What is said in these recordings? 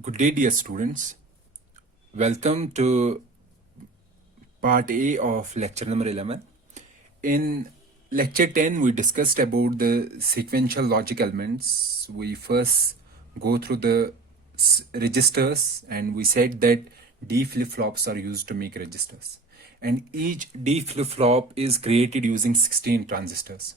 Good day, dear students. Welcome to part A of lecture number 11. In lecture 10, we discussed about the sequential logic elements. We first go through the registers and we said that D flip-flops are used to make registers. And each D flip-flop is created using 16 transistors.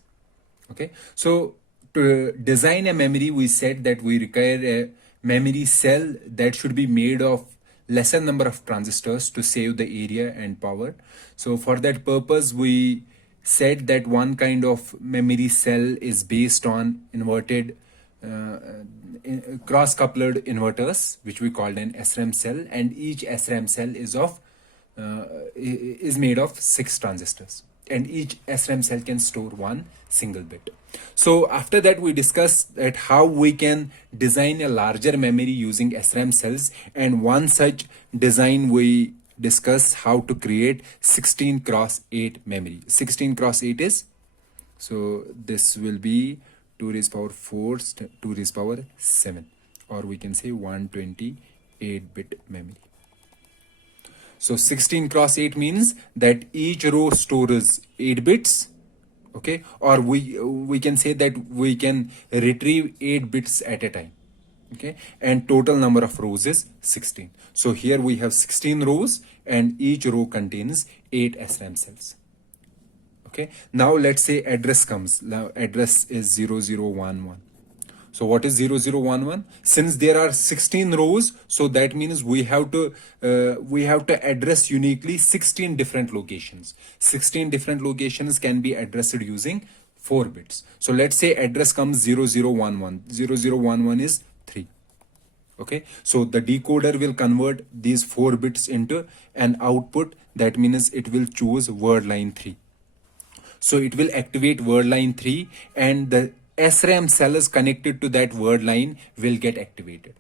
Okay, so to design a memory, we said that we require a memory cell that should be made of lesser number of transistors to save the area and power. So for that purpose, we said that one kind of memory cell is based on inverted cross-coupled inverters, which we called an SRAM cell, and each SRAM cell is made of 6 transistors, and each SRAM cell can store one single bit. So after that, we discussed that how we can design a larger memory using SRAM cells, and one such design we discuss how to create 16 cross 8 memory. 16 cross 8 is, so this will be 2 raised power 4, 2 raised power 7, or we can say 128 bit memory. So 16 cross 8 means that each row stores 8 bits, okay, or we can say that we can retrieve 8 bits at a time, okay, and total number of rows is 16. So here we have 16 rows and each row contains 8 SRAM cells. Okay, now let's say address comes. Now address is 0011. So what is 0011? Since there are 16 rows, so that means we have to address uniquely 16 different locations. 16 different locations can be addressed using 4 bits. So let's say address comes 0011. 0011 is 3. Okay, so the decoder will convert these 4 bits into an output. That means it will choose word line 3. So it will activate word line 3 and the SRAM cell is connected to that word line will get activated.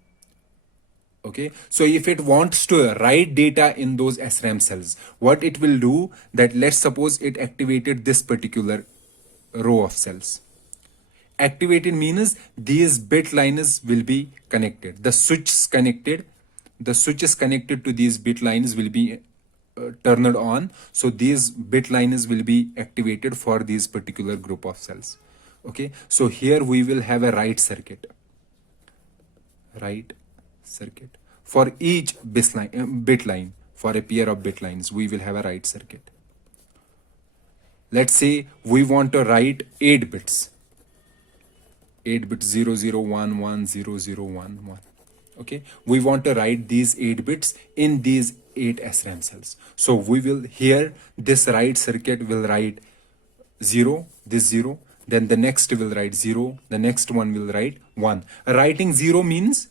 Okay, so if it wants to write data in those SRAM cells, what it will do, that let's suppose it activated this particular row of cells. Activated means these bit lines will be connected. The switch is connected. The switch is connected to these bit lines will be turned on. So these bit lines will be activated for this particular group of cells. Okay, so here we will have a write circuit. Write circuit. For each bit line, for a pair of bit lines, we will have a write circuit. Let's say we want to write 8 bits. 8 bits 0011 0011. Okay, we want to write these 8 bits in these 8 SRAM cells. So we will here this write circuit will write 0, this 0, then the next will write 0, the next one will write 1. Writing 0 means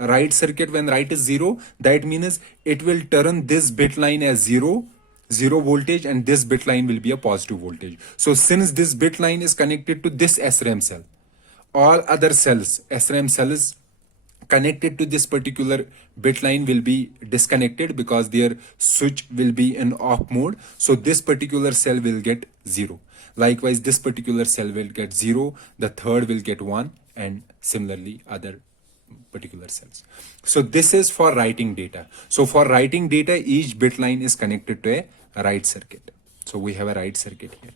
write circuit when write is 0, that means it will turn this bit line as 0 voltage and this bit line will be a positive voltage. So since this bit line is connected to this SRAM cell, all other cells, SRAM cells connected to this particular bit line will be disconnected because their switch will be in off mode. So this particular cell will get 0. Likewise, this particular cell will get 0, the third will get 1, and similarly other particular cells. So this is for writing data. So for writing data, each bit line is connected to a write circuit. So we have a write circuit here.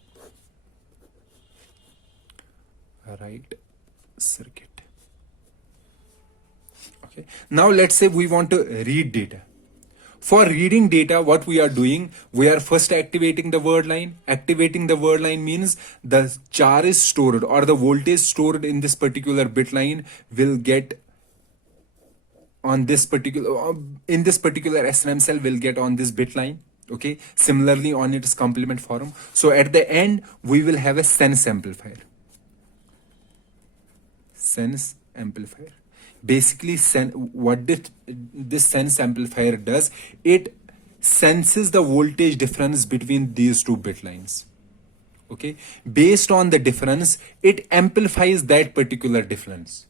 A write circuit. Okay. Now let's say we want to read data. For reading data, what we are doing, we are first activating the word line. Activating the word line means the charge stored or the voltage stored in this particular bit line will get on this particular, in this particular SRAM cell will get on this bit line. Okay, similarly on its complement form. So at the end, we will have a sense amplifier. Sense amplifier. Basically, what this sense amplifier does, it senses the voltage difference between these two bit lines. Okay, based on the difference, it amplifies that particular difference.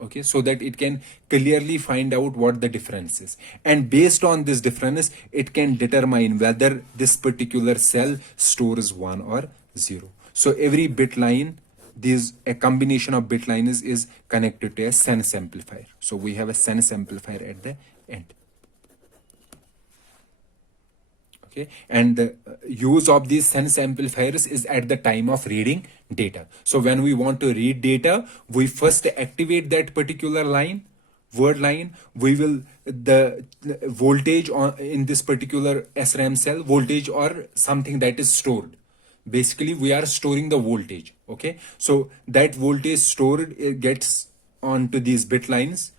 Okay, so that it can clearly find out what the difference is, and based on this difference, it can determine whether this particular cell stores 1 or 0. So every bit line a combination of bit lines is connected to a sense amplifier. So we have a sense amplifier at the end. Okay, and the use of these sense amplifiers is at the time of reading data. So when we want to read data, we first activate that particular line, word line. We will the voltage on in this particular SRAM cell, voltage or something that is stored. Basically we are storing the voltage. Okay, so that voltage stored, it gets onto these bit lines,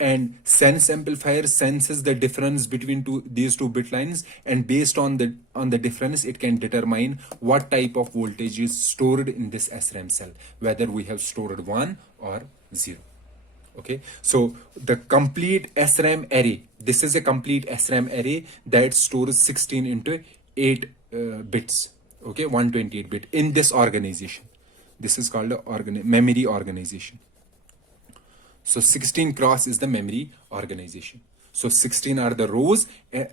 and sense amplifier senses the difference between these two bit lines, and based on the difference it can determine what type of voltage is stored in this SRAM cell, whether we have stored 1 or 0. Okay, so the complete SRAM array, this is a complete SRAM array that stores 16 into 8 bits. Okay, 128 bit in this organization. This is called a memory organization. So 16 cross is the memory organization. So 16 are the rows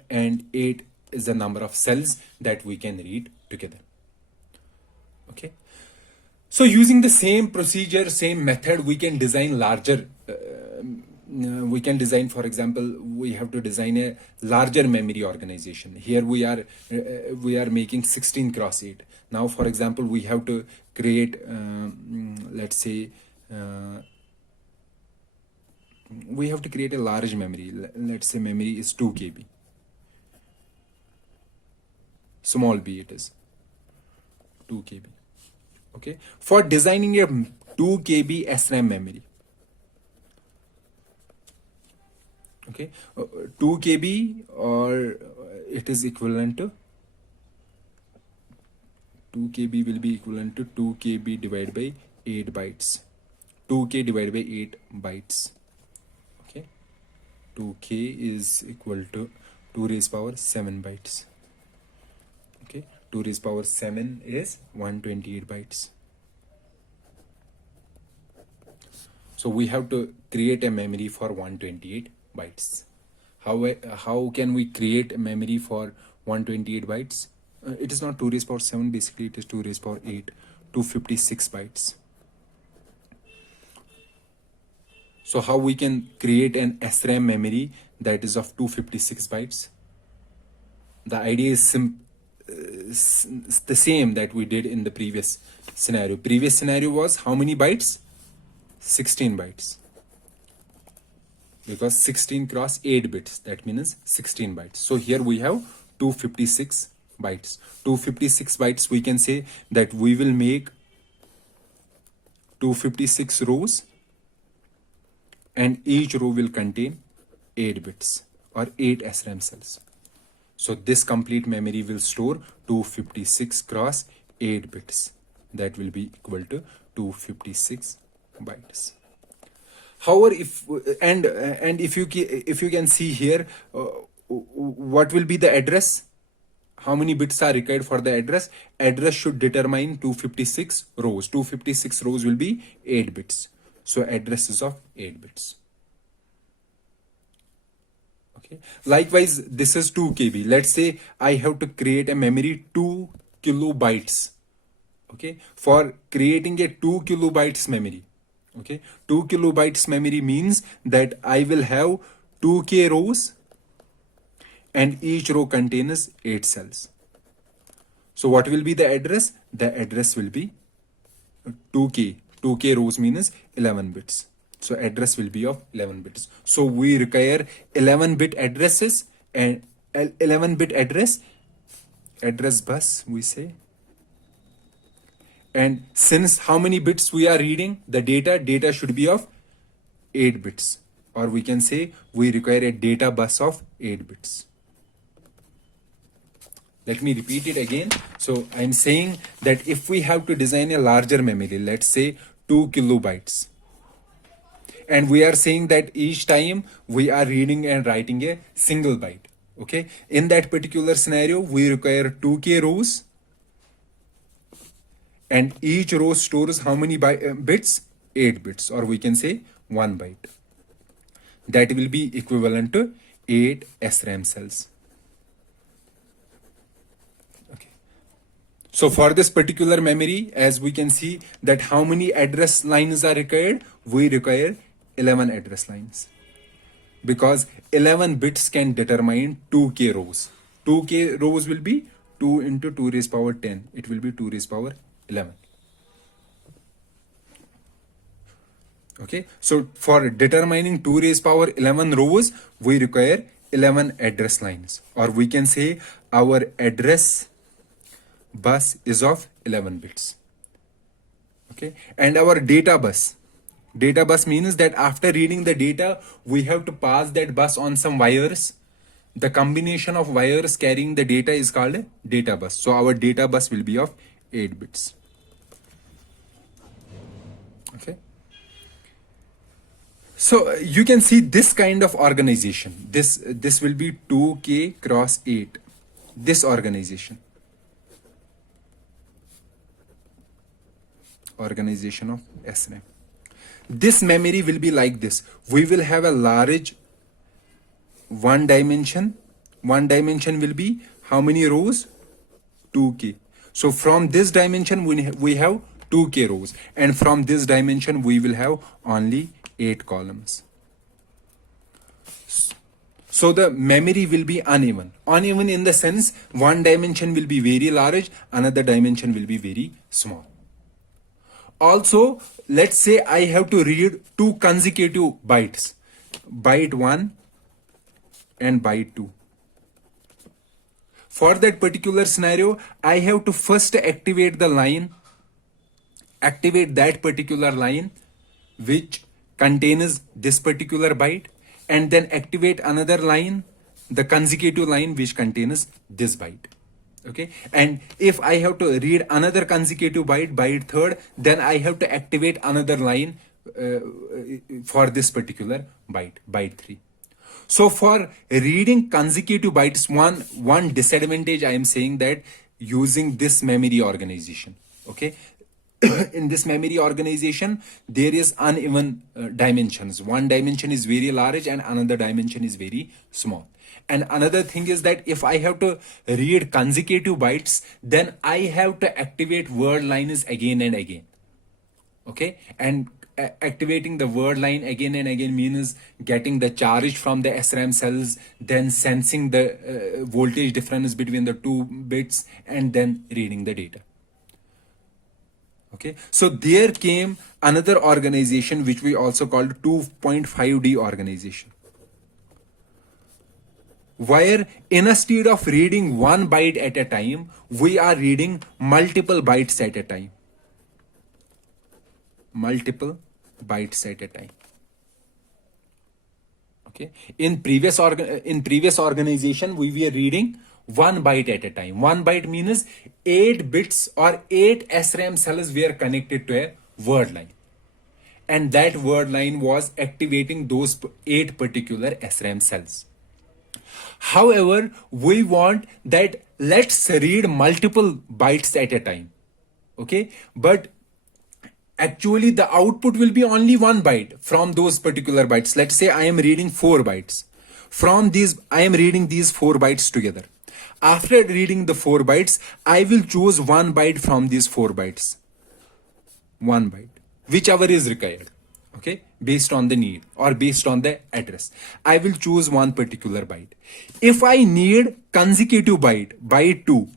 and 8 is the number of cells that we can read together. Okay, so using the same procedure, same method, we can design larger we can design, for example, we have to design a larger memory organization. Here we are making 16 cross 8. Now for example, we have to create let's say we have to create a large memory. Let's say memory is 2 KB, small b it is 2 KB. Okay, for designing a 2 KB SRAM memory, okay, 2 KB, or it is equivalent to 2 KB will be equivalent to 2 KB divided by 8 bytes. 2K divided by 8 bytes. Okay, 2K is equal to 2 raised power 7 bytes. Okay, 2 raised power 7 is 128 bytes. So we have to create a memory for 128 bytes. How can we create a memory for 128 bytes? It is not 2 raised power 7, basically it is 2 raised power 8, 256 bytes. So how we can create an SRAM memory that is of 256 bytes? The idea is the same that we did in the previous scenario. Previous scenario was how many bytes? 16 bytes. Because 16 cross 8 bits, that means 16 bytes. So here we have 256 bytes. 256 bytes, we can say that we will make 256 rows, and each row will contain 8 bits or 8 SRAM cells. So this complete memory will store 256 cross 8 bits. That will be equal to 256 bytes. However, if you can see here, what will be the address? How many bits are required for the address? Address should determine 256 rows. 256 rows will be 8 bits. So address is of 8 bits. Okay. Likewise, this is 2 KB. Let's say I have to create a memory 2 kilobytes. Okay. For creating a 2 kilobytes memory. Okay. 2 kilobytes memory means that I will have 2K rows, and each row contains 8 cells. So what will be the address? The address will be 2K. 2K rows means 11 bits. So address will be of 11 bits. So we require 11 bit addresses and 11 bit address bus, we say. And since how many bits we are reading, the data should be of 8 bits. Or we can say we require a data bus of 8 bits. Let me repeat it again. So I'm saying that if we have to design a larger memory, let's say 2 kilobytes, and we are saying that each time we are reading and writing a single byte. Okay. In that particular scenario, we require 2K rows, and each row stores how many bits? 8 bits, or we can say 1 byte. That will be equivalent to 8 SRAM cells. So for this particular memory, as we can see that how many address lines are required, we require 11 address lines, because 11 bits can determine 2k rows. 2k rows will be 2 into 2 raised power 10. It will be 2 raised power 11. Okay, so for determining 2 raised power 11 rows, we require 11 address lines, or we can say our address bus is of 11 bits. Okay, and our data bus means that after reading the data, we have to pass that bus on some wires. The combination of wires carrying the data is called a data bus. So our data bus will be of 8 bits. Okay, so you can see this kind of organization. This will be 2k cross 8. This organization of SRAM. This memory will be like this. We will have a large one dimension. One dimension will be how many rows? 2k. So from this dimension we have 2k rows, and from this dimension we will have only 8 columns. So the memory will be uneven. Uneven in the sense one dimension will be very large, another dimension will be very small. Also, let's say I have to read 2 consecutive bytes, byte 1 and byte 2. For that particular scenario, I have to first activate that particular line which contains this particular byte, and then activate another line, the consecutive line which contains this byte. Okay, and if I have to read another consecutive byte, byte 3rd, then I have to activate another line for this particular byte, byte 3. So for reading consecutive bytes, one disadvantage I am saying that using this memory organization. Okay, in this memory organization there is uneven dimensions. One dimension is very large and another dimension is very small. And another thing is that if I have to read consecutive bytes, then I have to activate word lines again and again. Okay, and activating the word line again and again means getting the charge from the SRAM cells, then sensing the voltage difference between the 2 bits, and then reading the data. Okay, so there came another organization which we also called 2.5D organization, where instead of reading 1 byte at a time, we are reading multiple bytes at a time. Multiple bytes at a time. Okay, in previous organization we were reading 1 byte at a time. 1 byte means 8 bits or 8 SRAM cells were connected to a word line, and that word line was activating those 8 particular SRAM cells. However, we want that let's read multiple bytes at a time. Okay, but actually the output will be only 1 byte from those particular bytes. Let's say I am reading 4 bytes. From these, I am reading these 4 bytes together. After reading the 4 bytes, I will choose 1 byte from these 4 bytes. 1 byte, whichever is required. Okay, based on the need or based on the address, I will choose one particular byte. If I need consecutive byte 2,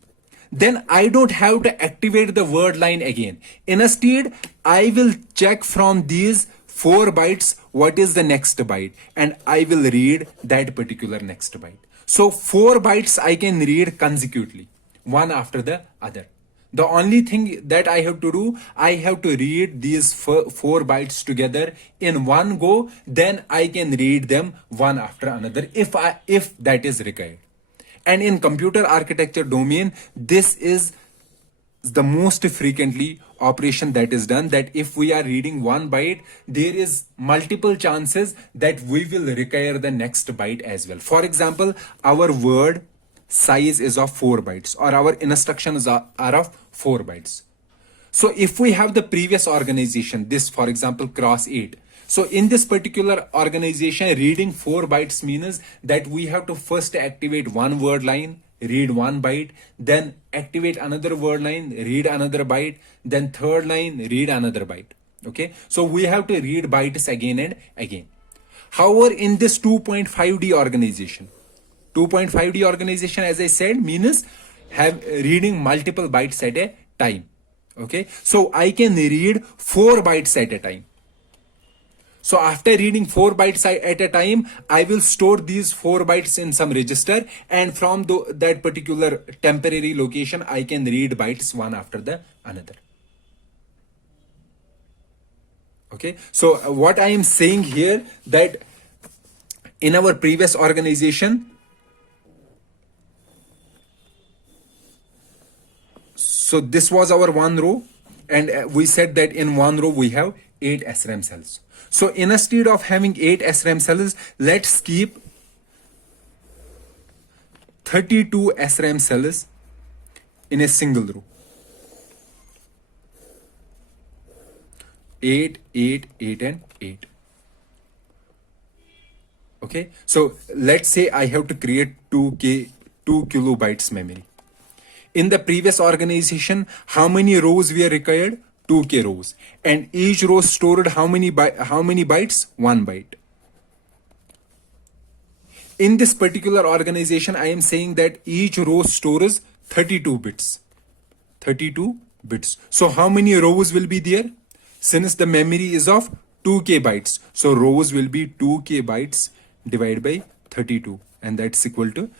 then I don't have to activate the word line again. Instead, I will check from these 4 bytes what is the next byte, and I will read that particular next byte. So 4 bytes I can read consecutively, one after the other. The only thing that I have to do, I have to read these 4 bytes together in one go, then I can read them one after another if that is required. And in computer architecture domain, this is the most frequently operation that is done, that if we are reading 1 byte, there is multiple chances that we will require the next byte as well. For example, our word size is of 4 bytes or our instructions are of 4 bytes. So if we have the previous organization, this for example cross 8. So in this particular organization, reading 4 bytes means that we have to first activate one word line, read one byte, then activate another word line, read another byte, then third line, read another byte. Okay, so we have to read bytes again and again. However, in this 2.5D organization, 2.5D organization, as I said, means have reading multiple bytes at a time. Okay, so I can read 4 bytes at a time. So after reading 4 bytes at a time, I will store these 4 bytes in some register, and from that particular temporary location, I can read bytes one after the another. Okay, so what I am saying here, that in our previous organization, so this was our one row, and we said that in one row we have 8 SRAM cells. So instead of having 8 SRAM cells, let's keep 32 SRAM cells in a single row. 8, 8, 8, and 8. Okay, so let's say I have to create 2 kilobytes memory. In the previous organization, how many rows were required? 2K rows, and each row stored how many bytes? 1 byte. In this particular organization, I am saying that each row stores 32 bits. 32 bits. So how many rows will be there? Since the memory is of 2K bytes, so rows will be 2K bytes divided by 32, and that's equal to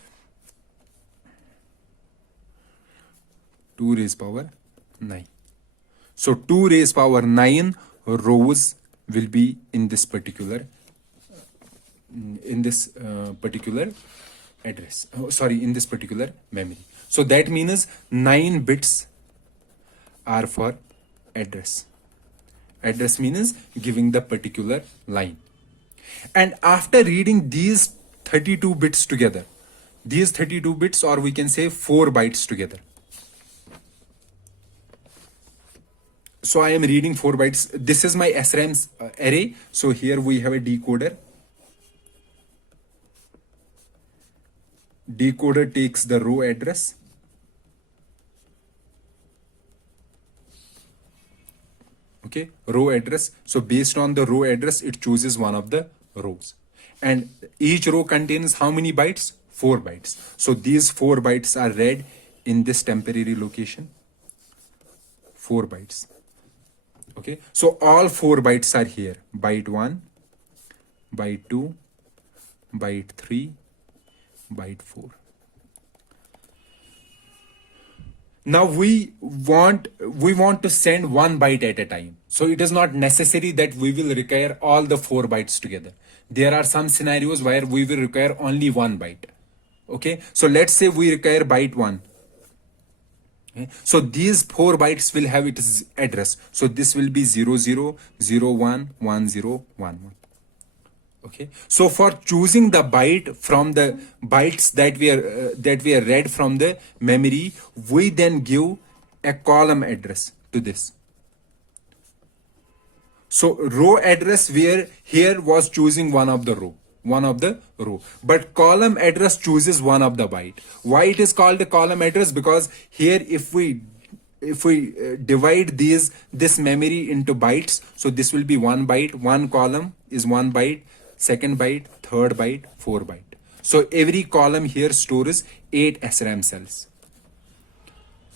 2 raised power 9. So 2 raised power 9 rows will be in this particular address. In this particular memory. So that means 9 bits are for address. Address means giving the particular line. And after reading these 32 bits together, these 32 bits, or we can say 4 bytes together. So I am reading 4 bytes. This is my SRAM array. So here we have a decoder. Decoder takes the row address. Okay, row address. So based on the row address, it chooses one of the rows. And each row contains how many bytes? 4 bytes. So these 4 bytes are read in this temporary location. 4 bytes. Okay, so all 4 bytes are here. Byte 1, byte 2, byte 3, byte 4. Now we want to send 1 byte at a time. So it is not necessary that we will require all the 4 bytes together. There are some scenarios where we will require only 1 byte. Okay, so let's say we require byte 1. Okay. So these 4 bytes will have its address. So this will be 00, 01, 10, 11. Okay. So for choosing the byte from the bytes that we are read from the memory, we then give a column address to this. So row address where here was choosing one of the row, but column address chooses one of the byte. Why it is called a column address? Because here if we divide this memory into bytes, so this will be 1 byte. One column is 1 byte, second byte, third byte, 4 byte. So every column here stores 8 SRAM cells.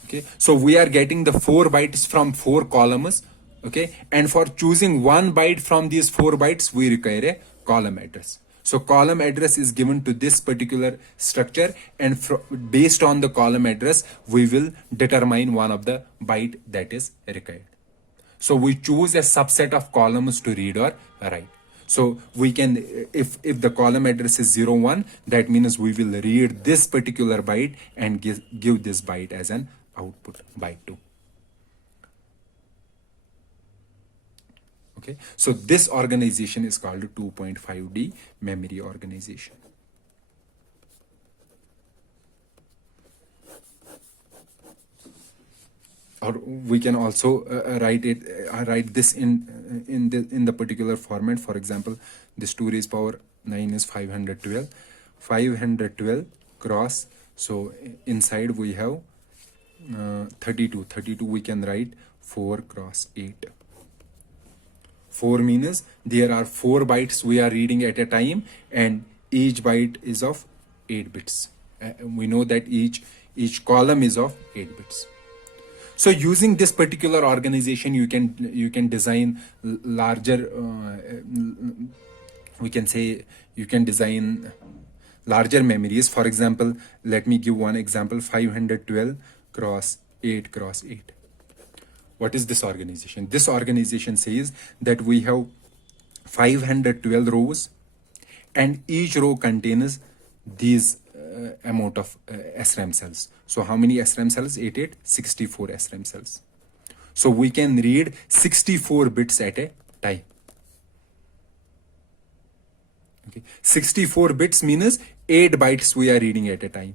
Okay, so we are getting the 4 bytes from 4 columns. Okay, and for choosing 1 byte from these 4 bytes, we require a column address. So column address is given to this particular structure, and based on the column address, we will determine one of the byte that is required. So we choose a subset of columns to read or write. So we can, if the column address is 01, that means we will read this particular byte and give this byte as an output, byte 2. Okay, so this organization is called 2.5D memory organization. Or we can also write this in the particular format. For example, this 2 raised power 9 is 512. 512 cross So inside we have 32 we can write 4 cross 8. 4 means there are 4 bytes we are reading at a time, and each byte is of 8 bits. We know that each column is of 8 bits. So using this particular organization, you can design larger we can say you can design larger memories. For example, let me give one example: 512 cross 8 cross 8. What is this organization? This organization says that we have 512 rows, and each row contains these amount of SRAM cells. So how many SRAM cells? 64 SRAM cells. So we can read 64 bits at a time. Okay, 64 bits means 8 bytes we are reading at a time.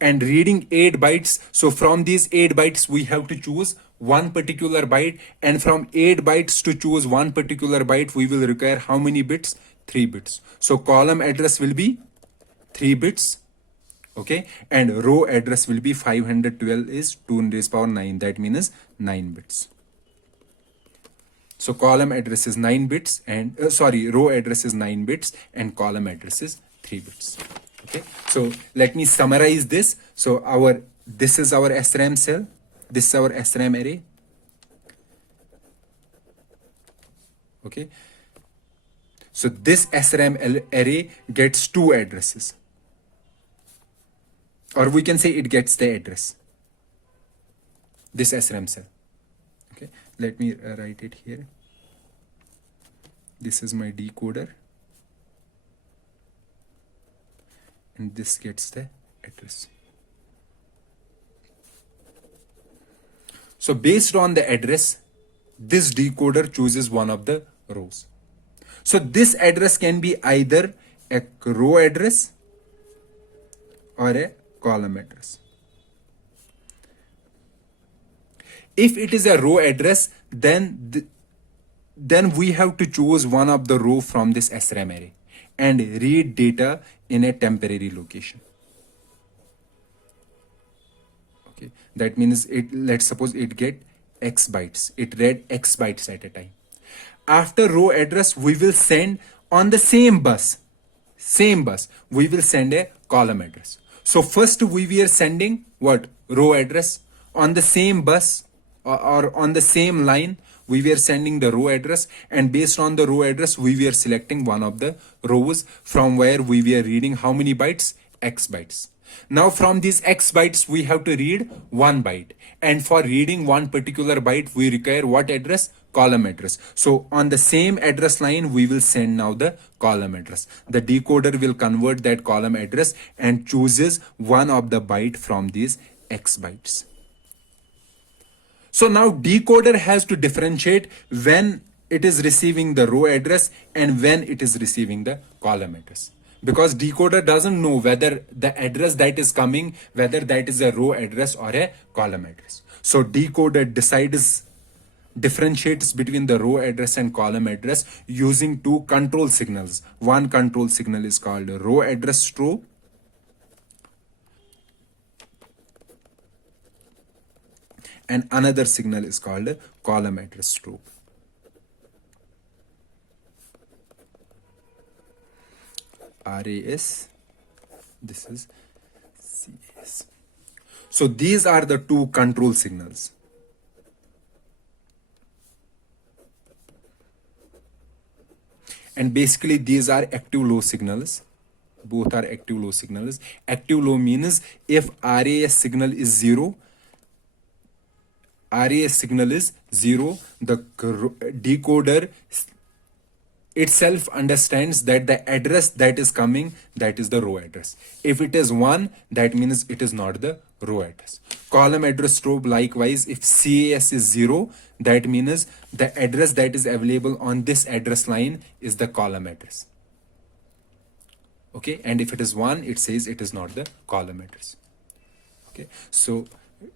And reading 8 bytes, so from these 8 bytes we have to choose one particular byte, and from 8 bytes to choose one particular byte we will require how many bits? 3 bits. So column address will be 3 bits, okay, and row address will be 512 is 2 in raised power 9, that means 9 bits. So column address is 9 bits and row address is 9 bits and column address is 3 bits. Okay, so let me summarize this. So this is our SRAM cell, this is our SRAM array. Okay, so this SRAM array gets 2 addresses, or we can say it gets the address, this SRAM cell. Okay, let me write it here. This is my decoder, and this gets the address. So based on the address, this decoder chooses one of the rows. So this address can be either a row address or a column address. If it is a row address, then we have to choose one of the row from this SRAM array and read data in a temporary location. Okay, that means let's suppose it get X bytes. It read X bytes at a time. After row address, we will send on the same bus, we will send a column address. So first we were sending what? Row address. On the same bus or on the same line, we were sending the row address, and based on the row address, we were selecting one of the rows from where we were reading how many bytes? X bytes. Now from these X bytes, we have to read 1 byte. And for reading one particular byte, we require what address? Column address. So on the same address line, we will send now the column address. The decoder will convert that column address and chooses one of the byte from these X bytes. So now decoder has to differentiate when it is receiving the row address and when it is receiving the column address. Because decoder doesn't know whether the address that is coming, whether that is a row address or a column address. So decoder differentiates between the row address and column address using 2 control signals. One control signal is called row address strobe, and another signal is called column address strobe. RAS, this is CAS. So these are the 2 control signals. And basically these are active low signals. Both are active low signals. Active low means if RAS signal is 0, the decoder itself understands that the address that is coming, that is the row address. If it is 1, that means it is not the row address. Column address strobe, likewise, if CAS is 0, that means the address that is available on this address line is the column address. Okay, and if it is 1, it says it is not the column address. Okay, so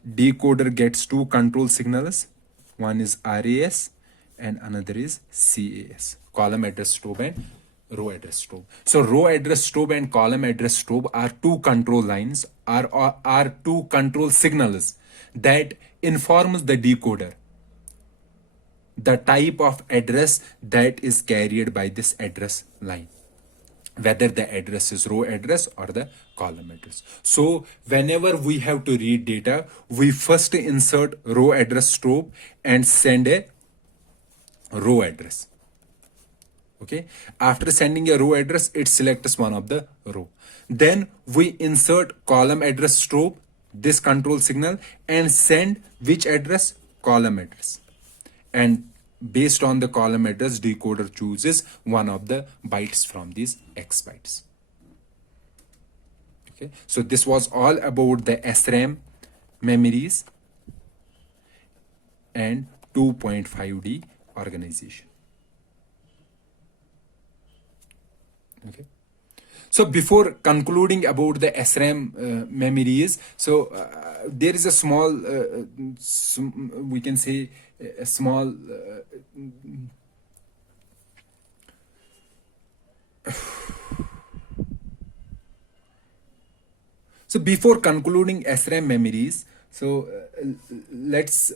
decoder gets 2 control signals. One is RAS and another is CAS, column address strobe and row address strobe. So row address strobe and column address strobe are two control lines, are two control signals that informs the decoder the type of address that is carried by this address line, whether the address is row address or the column address. So whenever we have to read data, we first insert row address strobe and send a row address. Okay, after sending a row address, it selects one of the row. Then we insert column address strobe, this control signal, and send which address? Column address. And based on the column address, decoder chooses one of the bytes from these X bytes. Okay, so this was all about the SRAM memories and 2.5D organization. Okay. So before concluding about the SRAM memories, so there is a small, we can say a small so before concluding SRAM memories, so let's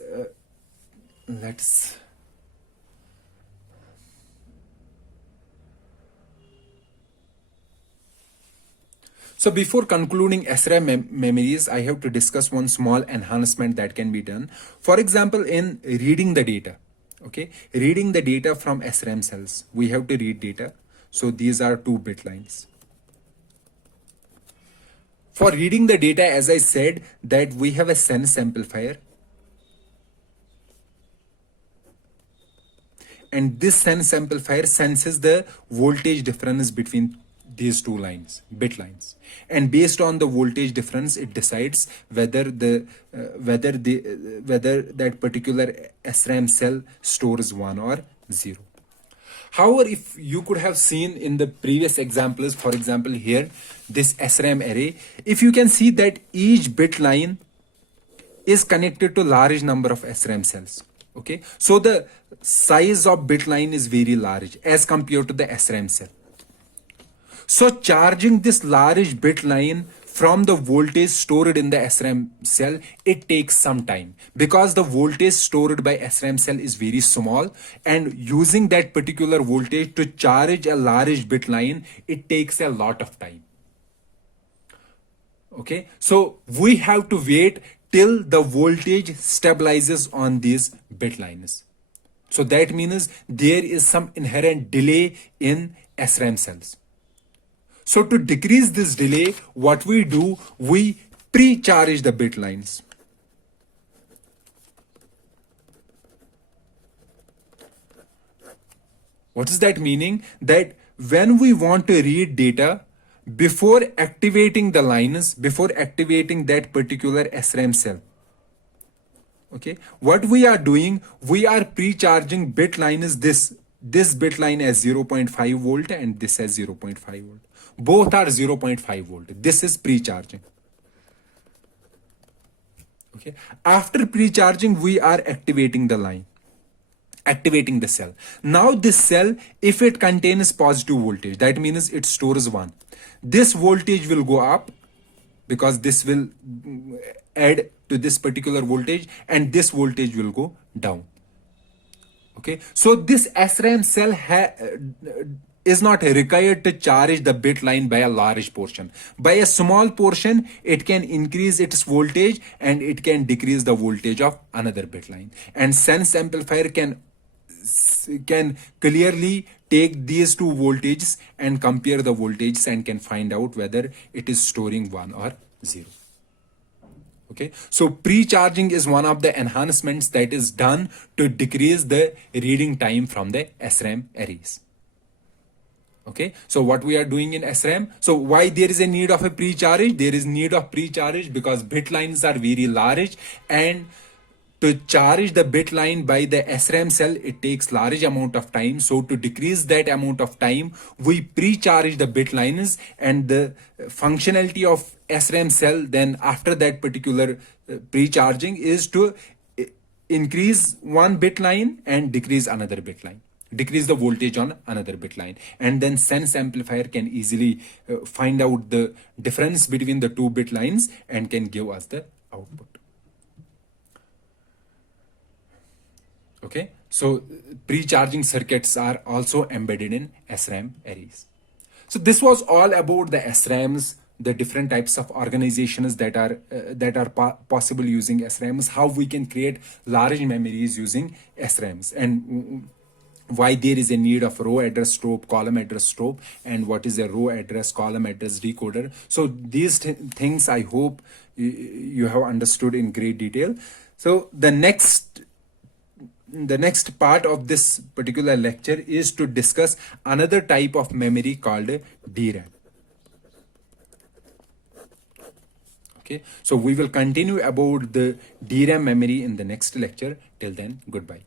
So before concluding SRAM memories, I have to discuss one small enhancement that can be done. For example, in reading the data, okay, reading the data from SRAM cells, we have to read data. So these are 2-bit lines. For reading the data, as I said, that we have a sense amplifier. And this sense amplifier senses the voltage difference between these two lines, bit lines, and based on the voltage difference, it decides whether whether that particular SRAM cell stores 1 or 0. However, if you could have seen in the previous examples, for example here, this SRAM array, if you can see that each bit line is connected to large number of SRAM cells. Okay, so the size of bit line is very large as compared to the SRAM cell. So charging this large bit line from the voltage stored in the SRAM cell, it takes some time because the voltage stored by SRAM cell is very small, and using that particular voltage to charge a large bit line, it takes a lot of time. Okay, so we have to wait till the voltage stabilizes on these bit lines. So that means there is some inherent delay in SRAM cells. So to decrease this delay, what we do, we pre-charge the bit lines. What is that meaning? That when we want to read data, before activating the lines, before activating that particular SRAM cell, okay, what we are doing, we are pre-charging bit line is this bit line as 0.5 volt and this as 0.5 volt. Both are 0.5 volt. This is pre-charging. Okay. After pre-charging, we are activating the line, activating the cell. Now this cell, if it contains positive voltage, that means it stores 1. This voltage will go up because this will add to this particular voltage, and this voltage will go down. Okay, so this SRAM cell is not required to charge the bit line by a large portion. By a small portion, it can increase its voltage and it can decrease the voltage of another bit line. And sense amplifier can clearly take these two voltages and compare the voltages and can find out whether it is storing 1 or 0. Okay, so pre-charging is one of the enhancements that is done to decrease the reading time from the SRAM arrays. Okay, so what we are doing in SRAM, so why there is a need of a pre-charge? There is need of pre-charge because bit lines are very large, and to charge the bit line by the SRAM cell, it takes large amount of time. So to decrease that amount of time, we pre-charge the bit lines, and the functionality of SRAM cell then after that particular pre-charging is to increase one bit line and decrease another bit line. decrease the voltage on another bit line, and then sense amplifier can easily find out the difference between the two bit lines and can give us the output. Okay, so pre-charging circuits are also embedded in SRAM arrays. So this was all about the SRAMs, the different types of organizations that are possible using SRAMs, how we can create large memories using SRAMs, and why there is a need of row address strobe, column address strobe, and what is a row address, column address decoder. So these things I hope you have understood in great detail. So the next part of this particular lecture is to discuss another type of memory called DRAM. Okay, so we will continue about the DRAM memory in the next lecture. Till then, goodbye.